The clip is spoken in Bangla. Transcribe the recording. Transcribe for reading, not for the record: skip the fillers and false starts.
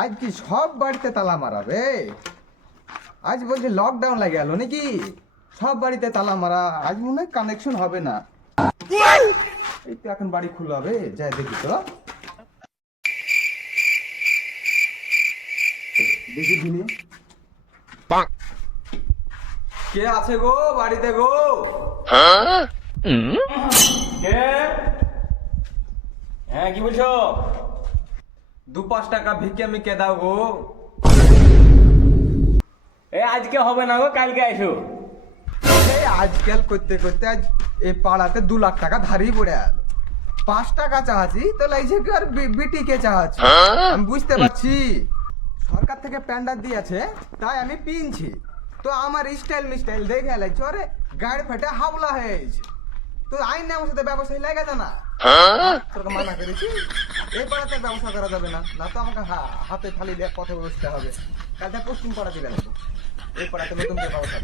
আজ কি সব বাড়িতে তালা মারাবে? আজ বলছে লকডাউন লাগে গেল নাকি? সব বাড়িতে তালা মারা, আজ মনে হয় কানেকশন হবে না। এই তো এখন বাড়ি খুলে হবে, যাই দেখি তো। দেখি দিনে কে আছে গো বাড়িতে গো? কে? হ্যাঁ, কি বলছো? 2-5 টাকা ভিক্ষে মিকে দাও গো। আজকে হবে না গো, কালকে আইসো। এই আজকাল করতে করতে আজ এই পাড়াতে 2 লাখ টাকা ধারেই পড়ে গেল। 5 টাকা চাহাছি তো লাগছে কি আর বিটিকে চাহাচ্ছি। আমি বুঝতে পারছি সরকার থেকে প্যান্ডার দিয়েছে, তাই আমি পিনছি। তো আমার স্টাইল মিস্টাইল দেখে লাগছে, আরে গাড়ি ফেটে হাওলা হয়েছে। তো আইন না আমার সাথে ব্যবসায়ী লাগে না। তোকে মানা করেছি এই পাড়াতে ব্যবসা করা যাবে না, না তো আমাকে হাতে থালি দিয়ে কথা বসতে হবে। কালকে পশ্চিম পাড়া চলে যাবো, এই পাড়াতে নতুন করে ব্যবসা